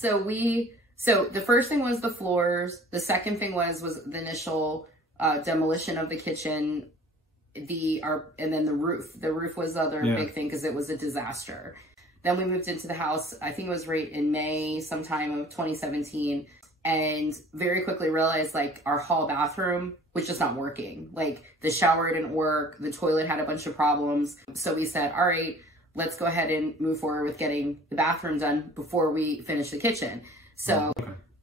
So the first thing was the floors. The second thing was the initial demolition of the kitchen, and then the roof. The roof was the other big thing because it was a disaster. Then we moved into the house, I think it was right in May sometime of 2017, and very quickly realized like our hall bathroom was just not working. Like the shower didn't work, the toilet had a bunch of problems. So we said, all right, let's go ahead and move forward with getting the bathroom done before we finish the kitchen. So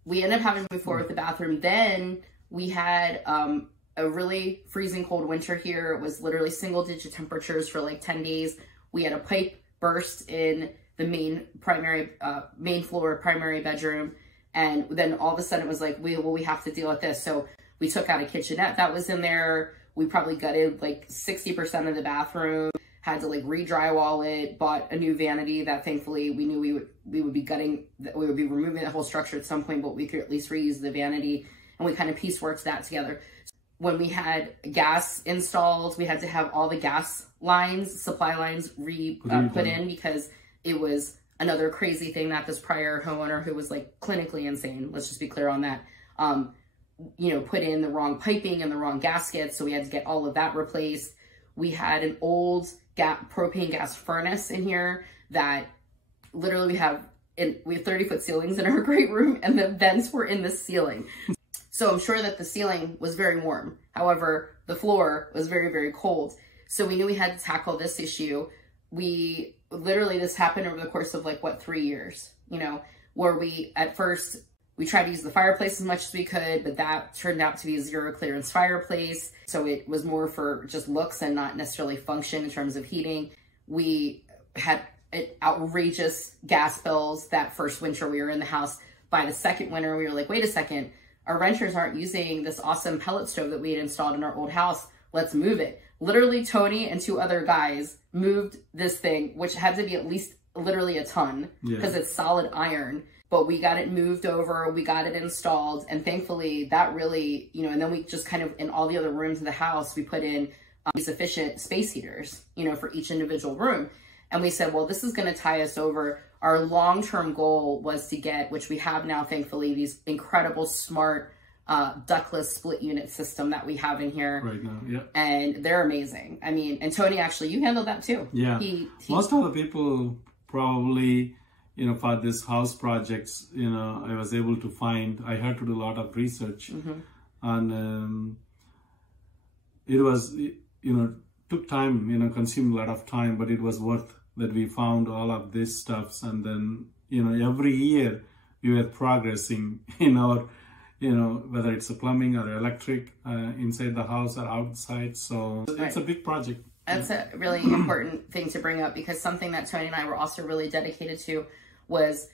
we ended up having to move forward with the bathroom. Then we had a really freezing cold winter here. It was literally single-digit temperatures for like 10 days. We had a pipe burst in the main floor primary bedroom. And then all of a sudden it was like, we have to deal with this. So we took out a kitchenette that was in there. We probably gutted like 60% of the bathroom, had to like re-drywall it, bought a new vanity that thankfully we knew we would be removing the whole structure at some point, but we could at least reuse the vanity. And we kind of pieceworked that together. When we had gas installed, we had to have all the gas lines, supply lines put in because it was another crazy thing that this prior homeowner, who was like clinically insane, let's just be clear on that, put in the wrong piping and the wrong gaskets. So we had to get all of that replaced. We had an old propane gas furnace in here that literally we have 30-foot ceilings in our great room, and the vents were in the ceiling. So I'm sure that the ceiling was very warm. However, the floor was very, very cold. So we knew we had to tackle this issue. This happened over the course of 3 years, where at first we tried to use the fireplace as much as we could, but that turned out to be a zero clearance fireplace. So it was more for just looks and not necessarily function in terms of heating. We had outrageous gas bills that first winter we were in the house. By the second winter, we were like, wait a second, our renters aren't using this awesome pellet stove that we had installed in our old house. Let's move it. Literally, Tony and 2 other guys moved this thing, which had to be at least literally a ton because it's solid iron. But we got it moved over, we got it installed, and thankfully that really, and then we just kind of, in all the other rooms of the house, we put in these efficient space heaters, for each individual room. And we said, well, this is going to tie us over. Our long-term goal was to get, which we have now, thankfully, these incredible smart ductless split unit system that we have in here right now. Yeah, and they're amazing. I mean, and Tony, actually, you handled that too. Yeah, most of the people probably, for this house projects, I was able to find. I had to do a lot of research, and it was, took time, consumed a lot of time, but it was worth that. We found all of this stuff, and then every year we were progressing in our, whether it's a plumbing or electric inside the house or outside. So it's a big project. That's a really important thing to bring up, because something that Tony and I were also really dedicated to was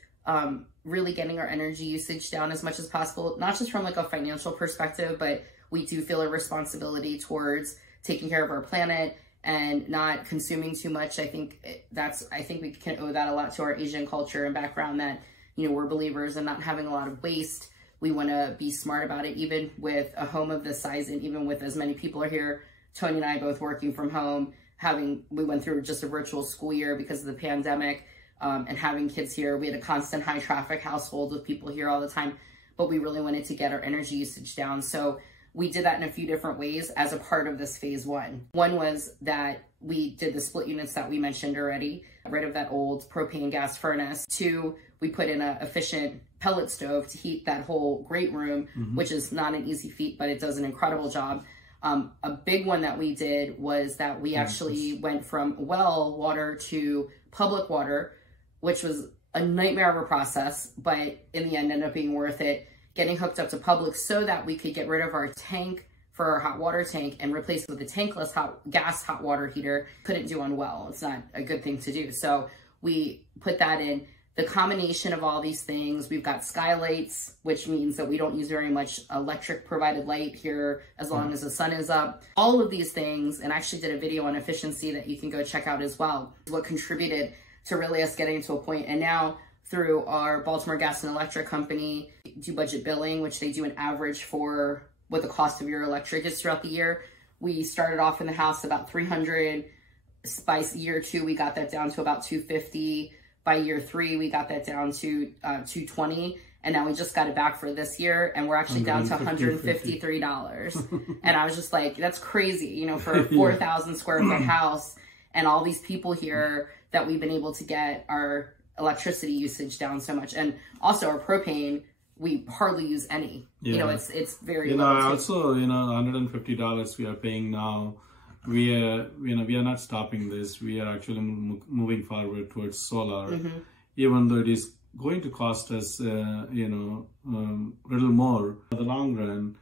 really getting our energy usage down as much as possible, not just from a financial perspective, but we do feel a responsibility towards taking care of our planet and not consuming too much. I think we can owe that a lot to our Asian culture and background, that, we're believers in not having a lot of waste. We want to be smart about it, even with a home of this size, and even with as many people are here. Tony and I both working from home, we went through just a virtual school year because of the pandemic, and having kids here. We had a constant high traffic household with people here all the time, but we really wanted to get our energy usage down. So we did that in a few different ways as a part of this phase one. One was that we did the split units that we mentioned already, rid of that old propane gas furnace. 2, we put in an efficient pellet stove to heat that whole great room, which is not an easy feat, but it does an incredible job. A big one that we did was that we actually went from well water to public water, which was a nightmare of a process, but in the end ended up being worth it, getting hooked up to public so that we could get rid of our tank for our hot water tank and replace it with a tankless hot water heater. Couldn't do on well. It's not a good thing to do. So we put that in. The combination of all these things, we've got skylights, which means that we don't use very much electric provided light here as long as the sun is up. All of these things, and I actually did a video on efficiency that you can go check out as well, what contributed to really us getting to a point. And now through our Baltimore Gas and Electric Company, do budget billing, which they do an average for what the cost of your electric is throughout the year. We started off in the house about $300. By year 2, we got that down to about $250. By year 3, we got that down to $220. And now we just got it back for this year, and we're actually down to $153. And I was just like, that's crazy, you know, for a 4,000 square foot house and all these people here, that we've been able to get our electricity usage down so much. And also our propane, we hardly use any. You know, it's very low. Also, you know, $150 we are paying now. We are, you know, we are not stopping this. We are actually moving forward towards solar, even though it is going to cost us, you know, a little more. In the long run,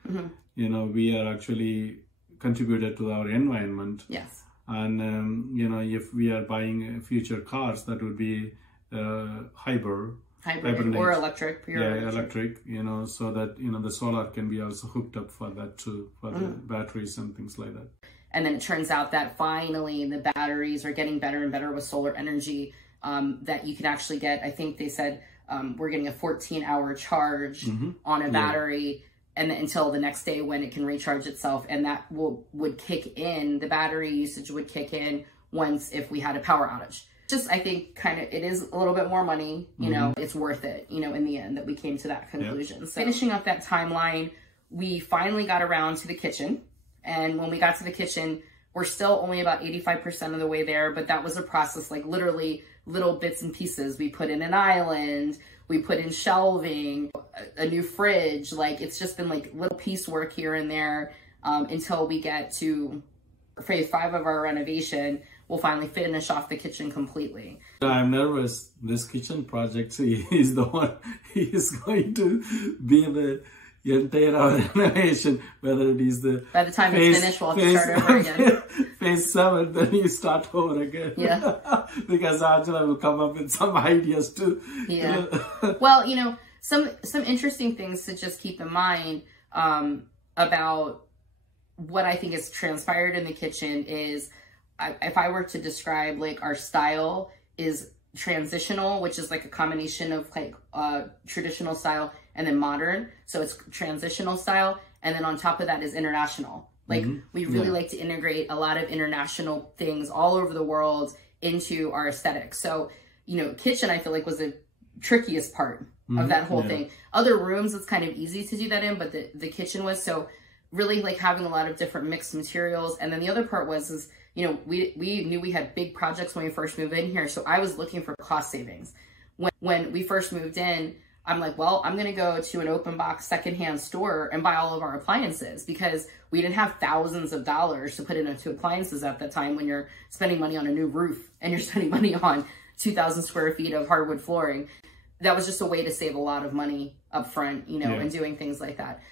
you know, we are actually contributed to our environment. Yes. And, you know, if we are buying future cars, that would be hybrid or electric. Electric, you know, so that, you know, the solar can be also hooked up for that too, for the batteries and things like that. And then it turns out that finally the batteries are getting better and better with solar energy, that you can actually get, I think they said, we're getting a 14-hour charge on a battery, and until the next day when it can recharge itself. And that would kick in, the battery usage would kick in once if we had a power outage. Just, I think it is a little bit more money, you know, it's worth it, you know, in the end, that we came to that conclusion. So finishing up that timeline, we finally got around to the kitchen. And when we got to the kitchen, we're still only about 85% of the way there, but that was a process, like literally little bits and pieces. We put in an island, we put in shelving, a new fridge. Like, it's just been like little piecework here and there, until we get to phase 5 of our renovation. We'll finally finish off the kitchen completely. I'm nervous. This kitchen project is the one he is going to be the entire renovation, whether it is the by the time it's finished, we'll have to start over again. Phase 7, then you start over again. Yeah. Because Angela will come up with some ideas too. Yeah. Well, you know, some interesting things to just keep in mind about what I think has transpired in the kitchen is, if I were to describe, like, our style is transitional, which is like a combination of like traditional style and then modern. So it's transitional style. And then on top of that is international. Like, we really like to integrate a lot of international things all over the world into our aesthetic. So, you know, kitchen, I feel like, was the trickiest part of that whole thing. Other rooms, it's kind of easy to do that in, but the kitchen was, so really like having a lot of different mixed materials. And then the other part was, you know, we knew we had big projects when we first moved in here. So I was looking for cost savings. When we first moved in, I'm like, well, I'm going to go to an open box secondhand store and buy all of our appliances, because we didn't have thousands of dollars to put into appliances at that time when you're spending money on a new roof and you're spending money on 2,000 square feet of hardwood flooring. That was just a way to save a lot of money up front, you know, and doing things like that.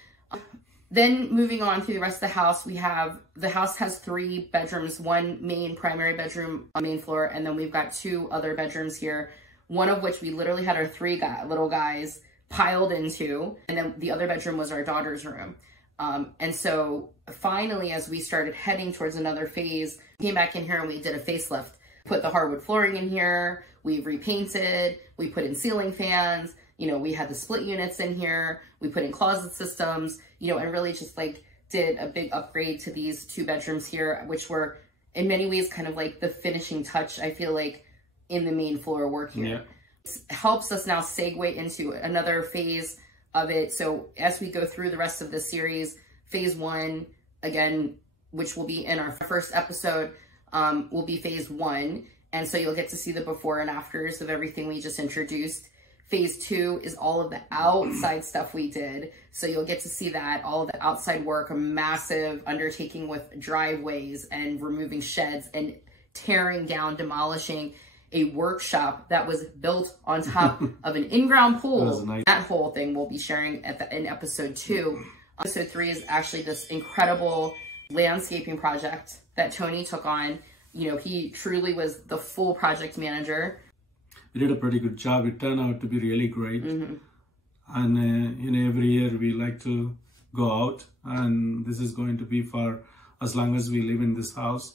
Then moving on through the rest of the house, the house has 3 bedrooms, 1 main primary bedroom on the main floor, and then we've got 2 other bedrooms here, one of which we literally had our 3 little guys piled into, and then the other bedroom was our daughter's room. And so finally, as we started heading towards another phase, we came back in here and we did a facelift, put the hardwood flooring in here, we repainted, we put in ceiling fans, you know, we had the split units in here, we put in closet systems, you know, and really just like did a big upgrade to these 2 bedrooms here, which were in many ways kind of like the finishing touch, I feel like, in the main floor work here. Yeah. It helps us now segue into another phase of it. So as we go through the rest of the series, phase 1, again, which will be in our first episode, will be phase 1. And so you'll get to see the before and afters of everything we just introduced. Phase 2 is all of the outside stuff we did. So you'll get to see that, all of the outside work, a massive undertaking with driveways and removing sheds and tearing down, demolishing a workshop that was built on top of an in-ground pool. Nice. That whole thing we'll be sharing in episode 2. Episode 3 is actually this incredible landscaping project that Tony took on. You know, he truly was the full project manager. We did a pretty good job. It turned out to be really great. And, you know, every year we like to go out, and this is going to be for as long as we live in this house.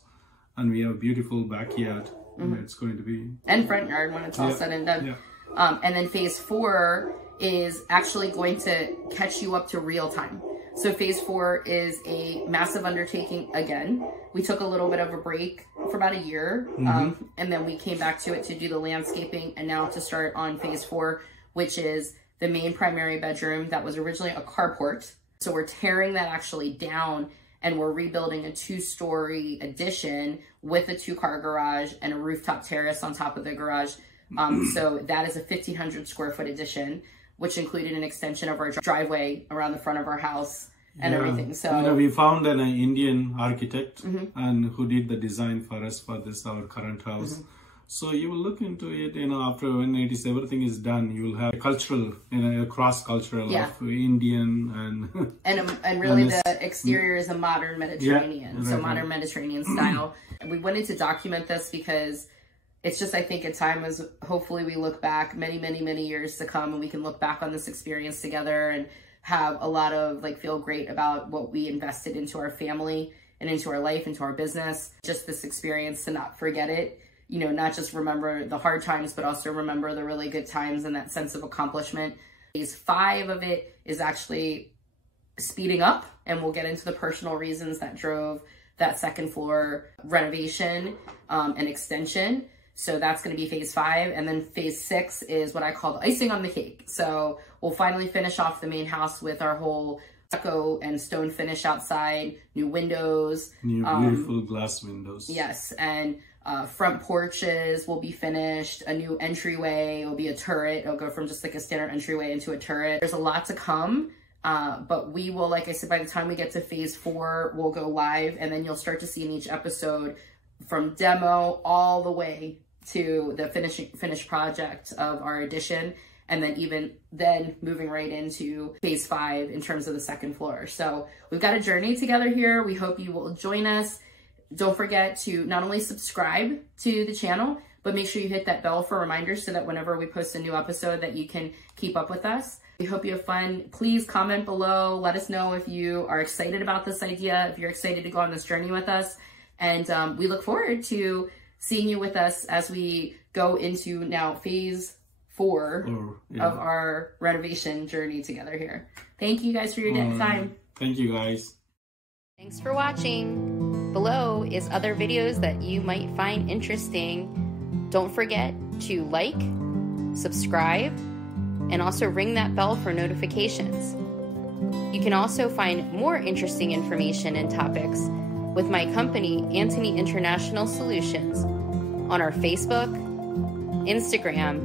And we have a beautiful backyard. It's going to be... And front yard when it's all said and done. And then phase 4 is actually going to catch you up to real time. So phase 4 is a massive undertaking again. We took a little bit of a break for about a year, and then we came back to it to do the landscaping, and now to start on phase 4, which is the main primary bedroom that was originally a carport. So we're tearing that actually down, and we're rebuilding a 2-story addition with a 2-car garage and a rooftop terrace on top of the garage. So that is a 1,500 square foot addition, which included an extension of our driveway around the front of our house and everything. So we found an Indian architect and who did the design for us for this, our current house. So you will look into it, after when it is everything is done, you will have a cultural, a cross-cultural of Indian and really the exterior is a modern Mediterranean, so modern Mediterranean style. And we wanted to document this because it's just, I think, a time as hopefully we look back many, many, many years to come, and we can look back on this experience together and have a lot of feel great about what we invested into our family and into our life, into our business. Just this experience, to not forget it. Not just remember the hard times, but also remember the really good times and that sense of accomplishment. Phase 5 of it is actually speeding up, and we'll get into the personal reasons that drove that second floor renovation and extension. So that's going to be phase 5. And then phase 6 is what I call the icing on the cake. So we'll finally finish off the main house with our whole stucco and stone finish outside, new windows. New beautiful glass windows. Yes, and front porches will be finished. A new entryway, it'll be a turret. It'll go from just a standard entryway into a turret. There's a lot to come, but we will, like I said, by the time we get to phase 4, we'll go live, and then you'll start to see in each episode from demo all the way to the finished project of our addition, and then even then moving right into phase 5 in terms of the second floor. So we've got a journey together here. We hope you will join us. Don't forget to not only subscribe to the channel, but make sure you hit that bell for reminders so that whenever we post a new episode that you can keep up with us. We hope you have fun. Please comment below. Let us know if you are excited about this idea, if you're excited to go on this journey with us. And we look forward to seeing you with us as we go into now phase 4 of our renovation journey together here. Thank you guys for your time. Thank you guys. Thanks for watching. Below is other videos that you might find interesting. Don't forget to like, subscribe, and also ring that bell for notifications. You can also find more interesting information and topics with my company, Antony International Solutions, on our Facebook, Instagram,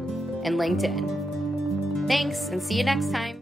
and LinkedIn. Thanks, and see you next time.